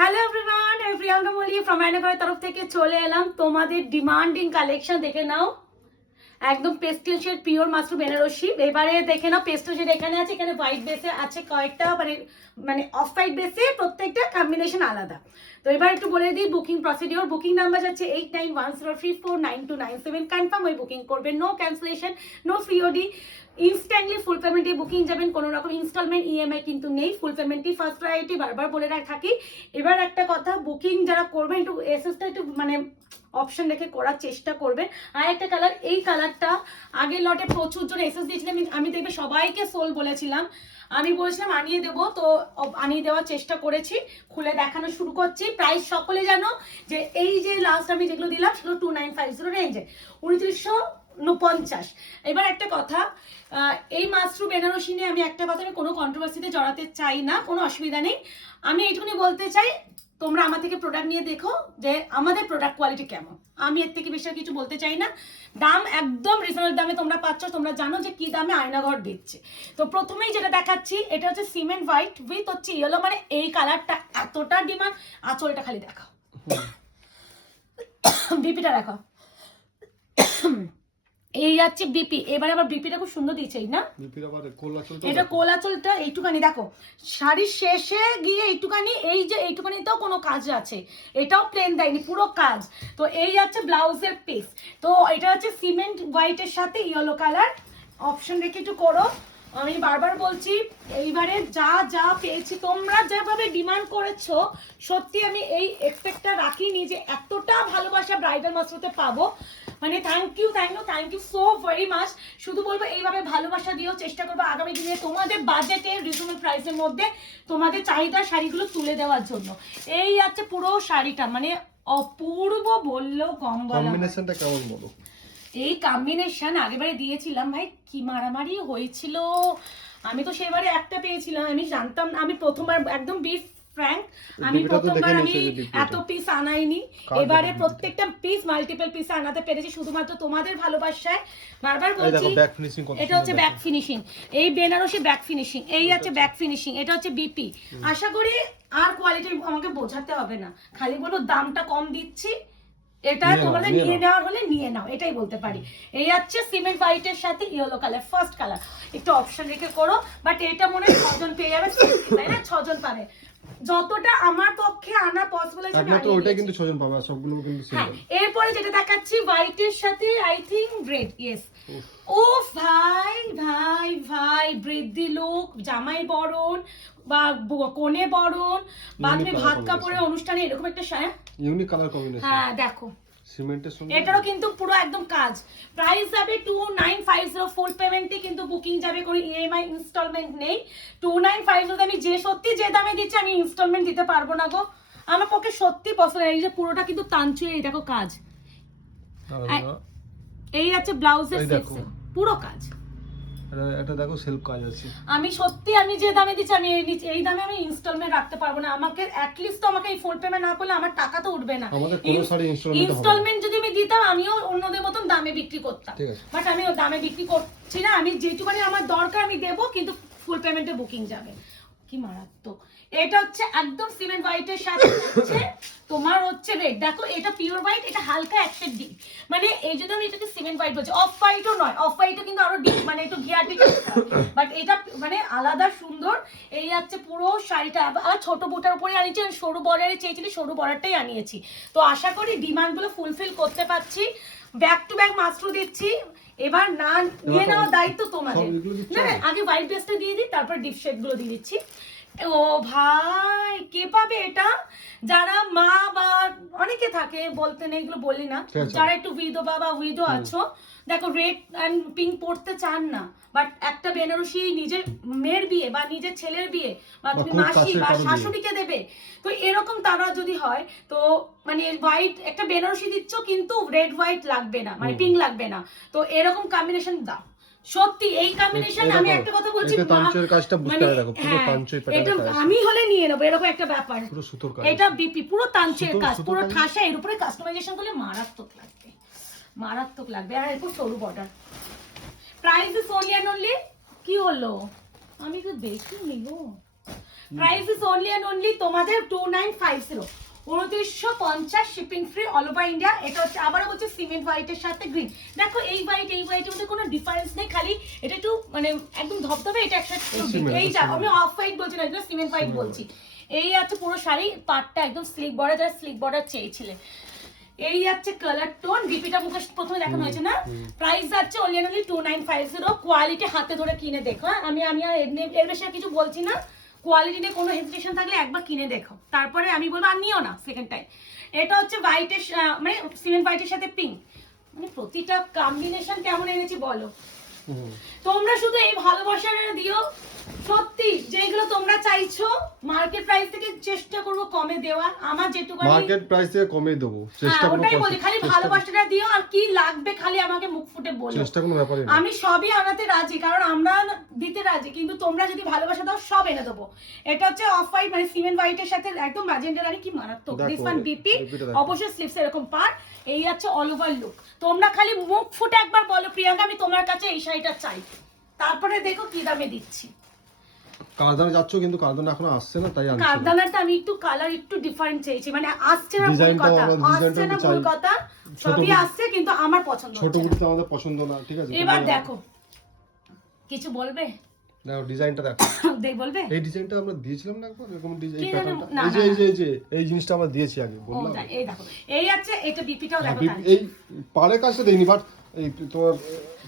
Hello everyone, আমি প্রিয়াঙ্কা বলি from আয়নাঘরের তরফ থেকে চলে এলাম তোমাদের ডিমান্ডিং কালেকশন। দেখে নাও, একদম pastel shade pure mushroom Banarasi. এবারে দেখে নাও, পেস্টেল শেড এখানে আছে, এখানে হোয়াইট বেসে আছে কয়েকটা, মানে অফ হোয়াইট বেসে, প্রত্যেকটা কম্বিনেশন আলাদা। তো এবার একটু বলে দিই বুকিং প্রসিডিওর। বুকিং নাম্বার যাচ্ছে 8910349297। কনফার্ম হয়ে বুকিং করবেন, no cancellation, no COD, instantly full পেমেন্টে বুকিং যাবেন। কোনো রকম ইনস্টলমেন্ট ইএমআই কিন্তু নেই, ফুল পেমেন্টই ফার্স্ট প্রায়োরিটি, বারবার বলে থাকি। এবার একটা কথা, বুকিং যারা করবেন একটু এসএসটা একটু মানে অপশন রেখে করার চেষ্টা করবেন। আর একটা কালার, এই কালারটা আগের লটে প্রচুর জন এসএস দিয়েছিলাম, আমি দেখবে সবাইকে সোল বলেছিলাম, আমি বলেছিলাম আনিয়ে দেবো, তো আনিয়ে দেওয়ার চেষ্টা করেছি। খুলে দেখানো শুরু করছি। প্রাইস সকলে জানো যে এই যে লাস্ট আমি যেগুলো দিলাম সেগুলো 2950 রেঞ্জে, 2950। এবার একটা কথা, এই মাশরুম বেনারসি নিয়ে আমি একটা কথা, আমি কোনো কন্ট্রোভার্সিতে জড়াতে চাই না, কোনো অসুবিধা নেই। আমি এইটুকুনি বলতে চাই, তোমরা আমার থেকে প্রোডাক্ট নিয়ে দেখো যে আমাদের প্রোডাক্ট কোয়ালিটি কেমন। আমি এর থেকে বেশি কিছু বলতে চাই না। দাম একদম রিজনেবল দামে তোমরা পাচ্ছ, তোমরা জানো যে কি দামে আয়নাঘর দিচ্ছে। তো প্রথমেই যেটা দেখাচ্ছি, এটা হচ্ছে সিমেন্ট হোয়াইট উইথ হচ্ছে ইয়েলো, মানে এই কালারটা এতটা ডিমান্ড। আঁচলটা খালি দেখাও, বিপিটা দেখো, এই যাচ্ছে বিপি। এবারে আবার বিপিটা খুব সুন্দর দিয়েছে না, এটা কোলাচলটা এইটুখানি দেখো, শাড়ির শেষে গিয়ে এইটুখানি, এই যে এইটুখানিতেও কোনো কাজ আছে, এটাও প্লেন দেয়নি, পুরো কাজ। তো এই যাচ্ছে ব্লাউজের পিস। তো এটা হচ্ছে সিমেন্ট হোয়াইটের সাথে ইয়েলো কালার। অপশন রেখে একটু করো। আমি বারবার বলছি, এইবারে যা যা পেয়েছি, তোমরা যেভাবে ডিমান্ড করেছো, সত্যি আমি এই এক্সপেক্টটা রাখিনি যে এতটা ভালোবাসা ব্রাইডাল মাশরুমে পাবো। মানে thank you so very much. শুধু বলবো এইভাবে ভালোবাসা দিয়েও চেষ্টা করবো আগামী দিনে তোমাদের বাজেটে রিজনেবল প্রাইসের মধ্যে তোমাদের চাহিদার শাড়িগুলো তুলে দেওয়ার জন্য। এই আছে পুরো শাড়িটা, মানে অপূর্ব বললেও কম বলা। কম্বিনেশনটা কেমন বলো? এই কম্বিনেশন আগেবারে দিয়েছিলাম ভাই, কি মারামারি হয়েছিল। আমি তো সেবারে একটা পেয়েছিলাম, আমি জানতাম, আমি প্রথমবার একদম বিফ ফ্র্যাঙ্ক, আমি প্রথমবার আমি এত পিস আনাইনি। এবারে প্রত্যেকটা পিস মাল্টিপল পিস আনাতে পেরেছি শুধুমাত্র তোমাদের ভালোবাসায়। বারবার বলছি, এটা হচ্ছে ব্যাক ফিনিশিং, এই বেনারসি ব্যাক ফিনিশিং, এই আছে ব্যাক ফিনিশিং, এটা হচ্ছে বিপি। আশা করি আর কোয়ালিটি আমাকে বোঝাতে হবে না, খালি বলো দামটা কম দিচ্ছি, এটা তোমাদের নিয়ে নেওয়ার হলে নিয়ে নাও, এটাই বলতে পারি। এই হচ্ছে সিমেন্ট হোয়াইটের সাথে ইয়েলো কালার, ফার্স্ট কালার। একটু অপশন রেখে করো, বাট এটা মনে হয় 6 জন পেয়ে যাবে, তাই না? 6 জন পাবে, যতটা আমার পক্ষে আনা পসিবল আছে একমাত্র ওটাই কিন্তু 6 জন পাবে, সবগুলো কিন্তু সিঙ্গেল। এরপরে যেটা দেখাচ্ছি হোয়াইটের সাথে আই থিংক রেড, ইয়েস। ও ভাই ভাই ভাই, বৃদ্ধি লুক, জামাই বরণ বা কোণে বরণ বা তুমি ভাত কাপড়ের অনুষ্ঠানে এরকম একটা ইউনিক কালার কম্বিনেশন। হ্যাঁ দেখো, সিমেন্টের সঙ্গে এটারও কিন্তু পুরো একদম কাজ। প্রাইস যাবে 2950, ফুল পেমেন্টে কিন্তু বুকিং যাবে, কোনো ইএমআই ইনস্টলমেন্ট নেই। 2950 আমি সত্যি যে দামে দিচ্ছি, আমি ইনস্টলমেন্ট দিতে পারবো না গো, আমার পক্ষে সত্যি পছন্দ। এই যে পুরোটা কিন্তু টানছু, এই দেখো কাজ, এই আছে ব্লাউজের সেকশন, পুরো কাজ। এটা দেখো সেলফ কাজ আছে। আমি সত্যি, আমি যে দামে দিচ্ছি, আমি এই দামে আমি ইনস্টলমেন্ট রাখতে পারবো না। আমাকে অ্যাটলিস্ট তো আমাকে এই ফুল পেমেন্ট না করলে আমার টাকা তো উঠবে না। আমাদের কোনো শাড়ি ইনস্টলমেন্ট যদি আমি দিতাম, আমিও অন্যদের মতন দামে বিক্রি করতাম, বাট আমি দামে বিক্রি করছি না। আমি যেটুকুনি আমার দরকার আমি দেবো, কিন্তু ফুল পেমেন্টে বুকিং যাবে। কি মারাত্মক। এটা হচ্ছে একদম সিমেন্ট হোয়াইটের সাথে হচ্ছে তোমার হচ্ছে রেড। দেখো এটা পিওর হোয়াইট, এটা হালকা অ্যাশেড ডিপ, মানে এই জন্য আমি এটাকে সিমেন্ট হোয়াইট বলছি। অফ হোয়াইটও নয়, অফ হোয়াইটও কিন্তু আরো ডিপ, মানে একটু ঘিয়াটি, বাট এটা মানে আলাদা সুন্দর। এই হচ্ছে পুরো শাড়িটা। আর ছোট বুটার উপরে আনিয়েছি, আমি সরু বর্ডারে চেয়েছিলি, সরু বর্ডারটাই আনিয়েছি। তো আশা করি ডিমান্ডগুলো ফুলফিল করতে পারছি। ব্যাক টু ব্যাক মাস্ট্রো দিচ্ছি। এবার না নিয়ে নেওয়ার দায়িত্ব তোমাদের। না আগে হোয়াইট বেসটা দিয়ে দিই, তারপর ডিপ শেড গুলো দিয়ে দিচ্ছি। ও ভাই, কে পাবে এটা? যারা মা বা অনেকে থাকে, বলতে নেই এগুলো বললি না, যারা একটু বিধবা বা উইডো আছো, দেখো রেড এন্ড পিঙ্ক পড়তে চান না, বাট একটা বেনারসি নিজের মেয়ের বিয়ে বা নিজের ছেলের বিয়ে বা তুমি মাসি বা শাশুড়িকে দেবে, তো এরকম তারা যদি হয়, তো মানে হোয়াইট একটা বেনারসি দিচ্ছ কিন্তু রেড হোয়াইট লাগবে না, মানে পিঙ্ক লাগবে না, তো এরকম কম্বিনেশন দাও। সত্যি এই কম্বিনেশন, আমি একটা কথা বলছি, এটা তাঞ্চের কাজটা বুঝতে পারে, দেখো পুরো তাঞ্চের প্যাটার্ন কাজ। আমি হলে নিয়ে নেব, এরকম একটা ব্যাপার, পুরো সুতোর কাজ। এটা বিপি পুরো তাঞ্চের কাজ, পুরো ঠাসা, এর উপরে কাস্টমাইজেশন করলে মারাত্মক লাগবে, মারাত্মক লাগবে। আর এরপর সরু border. Price is only and only, কি হলো আমি তো দেখিনি গো, price is only and only তোমাদের 2950, 2950 shipping free all over India. এটা হচ্ছে আবারও বলছে সিমেন্ট হোয়াইটের সাথে গ্রিন। দেখো এই হোয়াইটের মধ্যে কোনো ডিফারেন্স নেই, খালি এটা একটু মানে একদম ধবধবে, এটা একটা এইটা আমি অফ হোয়াইট বলছি না, এটা সিমেন্ট হোয়াইট বলছি। এই আছে পুরো শাড়ি পাটটা একদম স্লিক বর্ডার, যারা স্লিক বর্ডার চেয়েছিলে। এই যাচ্ছে কালার টোন, বিপিটা মুখে প্রথমে দেখানো হয়েছে না। প্রাইস যাচ্ছে অনলি এন্ড অনলি 2950। কোয়ালিটি হাতে ধরে কিনে দেখো, আমি আর এর বেশি আর কিছু বলছি না। কোয়ালিটি নিয়ে কোনো হেজিটেশন থাকলে একবার কিনে দেখো, তারপরে আমি বলবো আর নিও না সেকেন্ড টাইম। এটা হচ্ছে হোয়াইটের মানে সিমেন্ট হোয়াইটের সাথে পিঙ্ক, মানে প্রতিটা কম্বিনেশন কেমন এনেছি বলো। তোমরা শুধু এই ভালোবাসাটা দিও, সত্যি যেগুলো তোমরা চাইছো মার্কেট প্রাইস থেকে চেষ্টা করব কমে দেওয়ার। আমার যেটুকু মার্কেট প্রাইস থেকে কমে দেব চেষ্টা করব, ওটাই বলি, খালি ভালোবাসাটা দিও, আর কি লাগবে খালি আমাকে মুখ ফুটে বলো, চেষ্টা কোনো ব্যাপারই না। আমি সবই আনাতে রাজি, কারণ আমরা দিতে রাজি, কিন্তু তোমরা যদি ভালোবাসা দাও সব এনে দেবো। এটা হচ্ছে অফ হোয়াইট মানে সিমেন্ট হোয়াইটের সাথে একদম ম্যাজেন্ডা রানী, কি মারাত্মক। দিস ওয়ান বিপি, অবশ্যই স্লিভস এরকম পার। এই আছে অল ওভার লুক। তোমরা খালি মুখ ফুটে একবার বলো প্রিয়াঙ্কা আমি তোমার কাছে এই শাড়িটা চাই, তারপরে দেখো কি দামে দিচ্ছি। কারদানা যাচ্ছ কিন্তু কারদানা এখনো আসছে না, তাই আনছি। কারদানাটা আমি একটু কালার একটু ডিফারেন্ট চেয়েছি, মানে আসছে না ভুল কথা, আসছে না ভুল কথা, সবই আসছে কিন্তু আমার পছন্দ হচ্ছে না। ছোট বুটিটা আমাদের পছন্দ না, ঠিক আছে। এবার দেখো কিছু বলবে, দেখো ডিজাইনটা দেখো। দেখ বলবে এই ডিজাইনটা আমরা দিয়েছিলাম না একবার, এরকম ডিজাইন কি প্যাটার্নটা, না, এই জিনিসটা আমরা দিয়েছি আগে, ও বললাম। এই দেখো এই আছে, এটা বিপিটাও দেখো, এই পাড়ের কাজটা দেইনি, বাট এই তোমার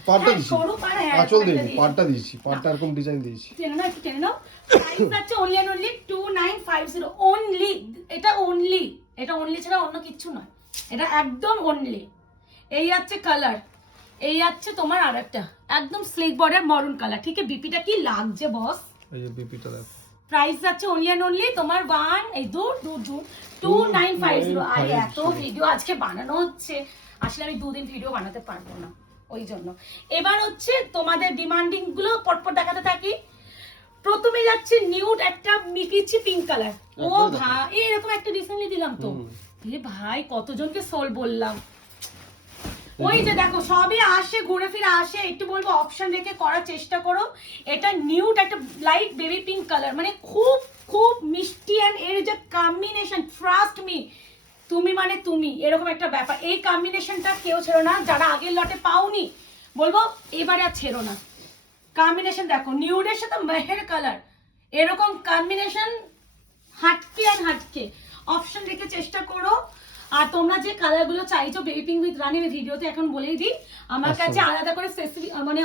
পাড়টা দিয়েছি, সরু পাড়, হ্যাঁ আঁচল দেইনি, পাড়টা দিয়েছি, পাড়টা এরকম ডিজাইন দিয়েছি। টেনে নাও একটু টেনে নাও। প্রাইস আছে অনলি এন্ড অনলি 2950, অনলি। এটা অনলি, এটা অনলি ছাড়া অন্য কিছু নয়, এটা একদম অনলি। এই আছে কালার, এই আছে তোমার আরেকটা একদম স্লিক বর্ডার মরুন কালার, ঠিক আছে। বিপিটা কি লাগছে বস, এই যে বিপিটা দেখো। প্রাইস আছে অনলি এন্ড অনলি তোমার 2950। আর এত ভিডিও আজকে বানানো হচ্ছে, আসলে আমি দুদিন ভিডিও বানাতে পারবো না, ওই জন্য। এবার হচ্ছে তোমাদের ডিমান্ডিং গুলো পটপট দেখাতে থাকি। প্রথমে যাচ্ছে নিউড একটা মিকিচি পিঙ্ক কালার। ও ভাই এরকম একটা রিসেন্টলি দিলাম তো, ভাই কতজনকে সোল বললাম। ওই যে দেখো সবই আসে, ঘুরে ফিরে আসে, একটু বলবো অপশন রেখে করার চেষ্টা করো। এটা নিউড একটা লাইট বেবি পিঙ্ক কালার, মানে খুব খুব মিষ্টি, এন্ড এর যে কম্বিনেশন, ট্রাস্ট মি, তুমি মানে তুমি এরকম একটা ব্যাপার। এই কম্বিনেশনটা কেউ ছেড়ো না, যারা আগের লটে পাওনি বলবো এবারে আর ছেড়ো না। কম্বিনেশন দেখো, নিউডের সাথে মেহের কালার, এরকম কম্বিনেশন হাটকে আর হাটকে অপশন রেখে চেষ্টা করো। আর তোমরা যে কালার গুলো চাইছো বেবি পিঙ্ক উইথ রানি, ভিডিওতে এখন বলেই দিই, আমার কাছে আলাদা করে মানে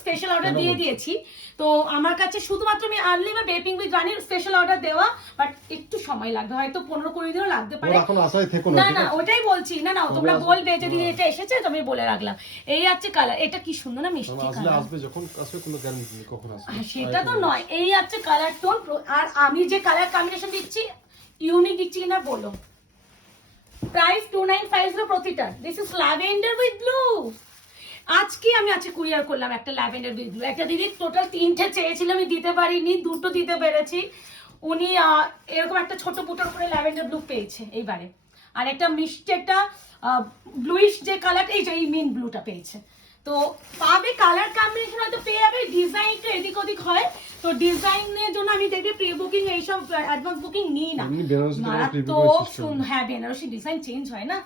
স্পেশাল অর্ডার দিয়ে দিয়েছি। তো আমার কাছে শুধুমাত্র আমি আনলি বা বেবি পিঙ্ক উইথ রানির স্পেশাল অর্ডার দেওয়া, বাট একটু সময় লাগবে, হয়তো 15-20 দিনও লাগতে পারে। না না ওটাই বলছি, না না তোমরা বলবে যদি এটা এসেছে তো আমি বলে রাখলাম। এই আছে কালার, এটা কি সুন্দর না মিষ্টি কালার, আসবে যখন আসবে কোনো গ্যারান্টি নেই কখন আসবে, সেটা তো নয়। এই আছে কালার টোন, আর আমি যে কালার কম্বিনেশন দিচ্ছি ইউনিক দিচ্ছি কিনা বলো। প্রাইস 2950 প্রতিটা। This is lavender with blue. আজকে আমি কুরিয়ার করলাম একটা ল্যাভেন্ডার উইথ ব্লু। একটা দিদি টোটাল 3টে চেয়েছিল, আমি দিতে পারিনি, 2টো দিতে পেরেছি। উনি এরকম একটা ছোট বুটার করে ল্যাভেন্ডার ব্লু পেয়েছে এইবারে, আর একটা মিষ্টি একটা ব্লুইশ যে কালার, এই যে এই মেন ব্লুটা পেয়েছে। তো পাবে কালার কম্বিনেশন হয়তো পেয়ে যাবে, ডিজাইন একটু এদিক ওদিক হয়, তো ডিজাইনের জন্য আমি দেখবি প্রি বুকিং এইসব অ্যাডভান্স বুকিং নিই না। তো হ্যাঁ বেনারসি ডিজাইন চেঞ্জ হয় না।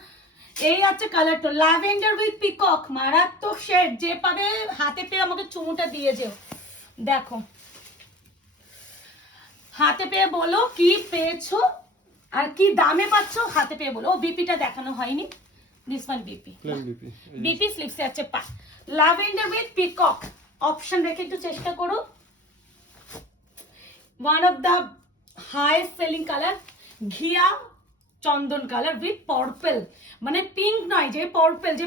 এই আছে কালারটা ল্যাভেন্ডার উইথ পিকক, মারাত্মক শেড। যে পাবে হাতে পেয়ে আমাকে চুমুটা দিয়ে যেও। দেখো হাতে পেয়ে বলো কি পেয়েছো আর কি দামে পাচ্ছ, হাতে পেয়ে বলো। ও বিপিটা দেখানো হয়নি, দিস ওয়ান বিপি, বিপি স্লিপসে আছে পা। ল্যাভেন্ডার উইথ পিকক অপশন রেখে একটু চেষ্টা করো। One of the highest selling colour, ঘিয়া চন্দন কালার উইথ পার্পল, মানে পিঙ্ক নয়, যে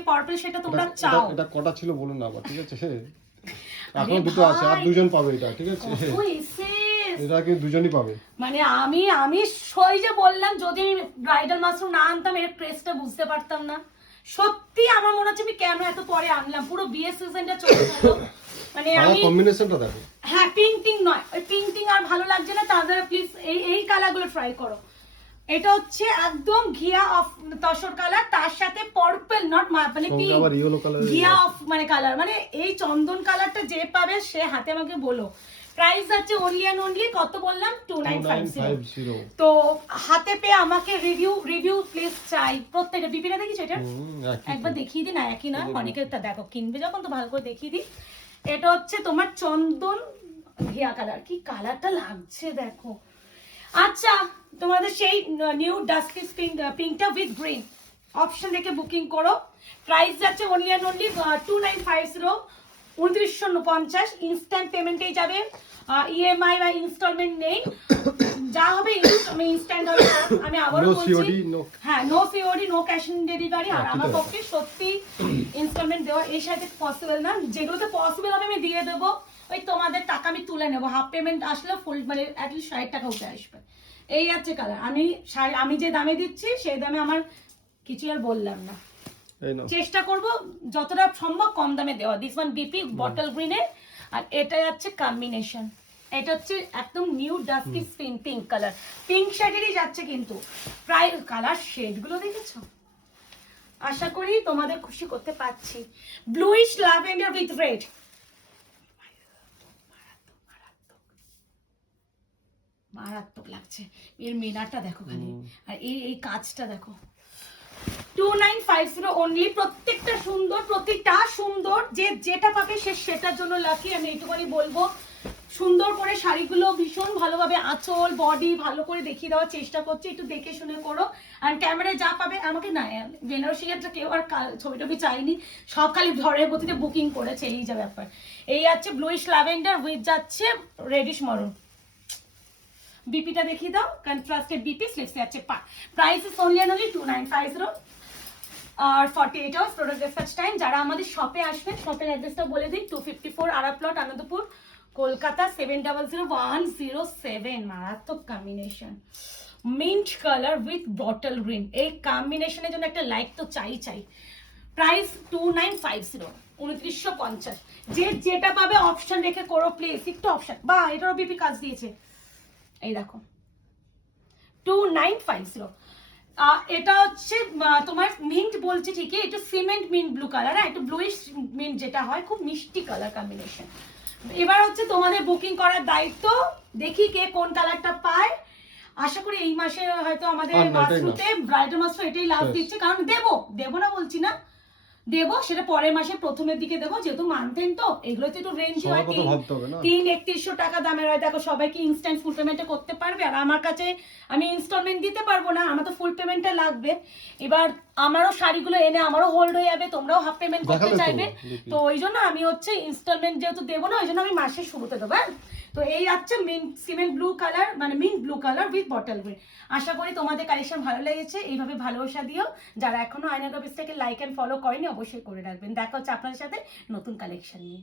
পার্পল সেটা তোমরা চাও। এটা কটা ছিল বলুন না আবার, ঠিক আছে। এখন দুটো আছে, আর দুজন পাবে এটা, ঠিক আছে। এটা কি দুজনই পাবে, মানে আমি সই যে বললাম, যদি আমি ব্রাইডাল মাশরুম না আনতাম এর প্রেসটা বুঝতে পারতাম না। সত্যি আমার মনে হচ্ছে আমি কেন এত পরে আনলাম, পুরো বিয়ের সিজনটা চলে গেল। মানে আমি কম্বিনেশনটা দেখো, হ্যাঁ পিঙ্ক নয়, ওই পিঙ্ক আর ভালো লাগছে না, তাহলে প্লিজ এই কালারগুলো ট্রাই করো। এটা হচ্ছে একদম ঘিয়া অফ তসর কালার, তার সাথে পার্পল, নট মানে পিঙ্ক, ঘিয়া অফ মানে কালার, মানে এই চন্দন কালারটা যে পাবে সে হাতে আমাকে বলো। প্রাইস আছে অনলি এন্ড অনলি কত বললাম 2950। 2950 তো হাতে পেয়ে আমাকে রিভিউ প্লিজ চাই প্রত্যেকটা। বিপিটা দেখিস এটা একবার দেখিয়ে দিই না, একই না অনেকেরটা দেখো কিনবে যখন তো ভালো করে দেখিয়ে দিই। এটা হচ্ছে তোমার চন্দন ঘিয়া কালার, কি কালারটা লাগছে দেখো। আচ্ছা তোমাদের সেই নিউ ডাস্কি পিঙ্কটা উইথ গ্রিন অপশন দেখে বুকিং করো। প্রাইস যাচ্ছে অনলি অ্যান্ড অনলি 2950, 2950। ইনস্ট্যান্ট পেমেন্টেই যাবে, ইএমআই বা ইনস্টলমেন্ট নেই, যা হবে ইনস্ট্যান্ট হবে। আমি আবারও বলছি হ্যাঁ, no COD no cash on delivery. আর আমার পক্ষে সত্যি ইনস্টলমেন্ট দেওয়া এর সাথে পসিবল না। যেগুলোতে পসিবল হবে আমি দিয়ে দেবো, ওই তোমাদের টাকা আমি তুলে নেবো, হাফ পেমেন্ট আসলে ফুল মানে অ্যাটলিস্ট 60 টাকা উঠে আসবে। এই আছে কালার। আমি যে দামে দিচ্ছি সেই দামে আমার কিছু আর বললাম না, চেষ্টা করব যতটা সম্ভব কম দামে দেওয়া। দিস ওয়ান বিপি বটল গ্রিনের, আর এটা যাচ্ছে কম্বিনেশন, এটা হচ্ছে একদম new dusky pink colour, pink শেডেরই যাচ্ছে কিন্তু প্রায় কালার শেডগুলো দেখেছো। আশা করি তোমাদের খুশি করতে পারছি। ব্লুইশ ল্যাভেন্ডার উইথ রেড, মারাত্মক লাগছে। এর মিনারটা দেখো খালি, আর এই কাজটা দেখো। 2950 অনলি। প্রত্যেকটা সুন্দর, প্রতিটা সুন্দর, যে যেটা পাবে সে সেটার জন্য লাকি। আমি এইটুকুনি বলবো, সুন্দর করে শাড়িগুলো ভীষণ ভালোভাবে আঁচল বডি ভালো করে দেখিয়ে দেওয়ার চেষ্টা করছি, একটু দেখে শুনে করো। আর ক্যামেরায় যা পাবে আমাকে না, বেনারসি একটা কেউ আর ছবি টবি চাইনি, সব খালি ঝড়ের গতিতে বুকিং করেছে, এই যা ব্যাপার। এই আছে ব্লুইশ ল্যাভেন্ডার উইথ যাচ্ছে রেডিশ মরুন। বিপিটা দেখিয়ে দাও, কন্ট্রাস্টেড বিপি, স্লিপসে আছে পা। Price is only and only 2950 আর 48 আওয়ার্স প্রোডাক্ট ডিসপ্যাচ টাইম। যারা আমাদের শপে আসবে, শপের অ্যাড্রেসটা বলে দিই, 254 আরা প্লট, আনন্দপুর, কলকাতা 700107। মারাত্মক combination, mint colour with bottle green, এই কম্বিনেশনের জন্য একটা লাইক তো চাই। প্রাইস 2950, 2950। যে যেটা পাবে অপশন রেখে করো প্লিজ, একটু অপশন। বা এটারও বিপি কাজ দিয়েছে, এই দেখো 2950। এটা হচ্ছে তোমার মিন্ট বলছে ঠিকই, এটা সিমেন্ট মিন্ট ব্লু কালার, একটু ব্লুইশ মিন্ট যেটা হয়, খুব মিষ্টি কালার কম্বিনেশন। এবার হচ্ছে তোমাদের বুকিং করার দায়িত্ব, দেখি কে কোন কালারটা পায়। আশা করি এই মাসে হয়তো আমাদের মাসরুতে ব্রাইডাল মাসরু এটাই লাস্ট দিচ্ছে, কারণ দেবো না বলছি না, দেবো সেটা পরের মাসে প্রথমের দিকে দেবো, যেহেতু মানতেন তো এগুলো তো একটু রেঞ্জ হয়, 3-3100 টাকা দামের হয়। দেখো সবাইকে ইনস্ট্যান্ট ফুল পেমেন্টে করতে পারবে, আর আমার কাছে আমি ইনস্টলমেন্ট দিতে পারবো না, আমার তো ফুল পেমেন্টটা লাগবে। এবার আমারও শাড়িগুলো এনে আমারও হোল্ড হয়ে যাবে, তোমরাও হাফ পেমেন্ট করতে চাইবে, তো ওই জন্য আমি হচ্ছে ইনস্টলমেন্ট যেহেতু দেবো না, ওই জন্য আমি মাসের শুরুতে দেবো। তো এই হচ্ছে সিমেন্ট ব্লু কালার, মানে mint blue colour with bottle green. আশা করি তোমাদের কালেকশন ভালো লেগেছে, এইভাবে ভালোবাসা দিও। যারা এখনো আয়না পেজটাকে লাইক এন্ড ফলো করেনি অবশ্যই করে রাখবেন। দেখা হচ্ছে আপনাদের সাথে নতুন কালেকশন নিয়ে।